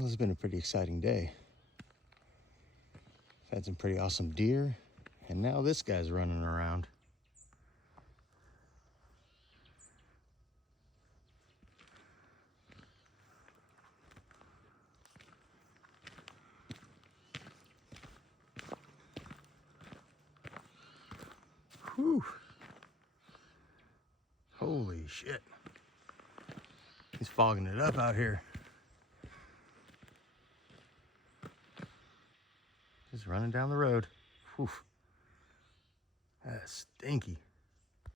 Well, it's been a pretty exciting day. I've had some pretty awesome deer, and now this guy's running around. Whew. Holy shit. He's fogging it up out here. Just running down the road. Whew. That's stinky.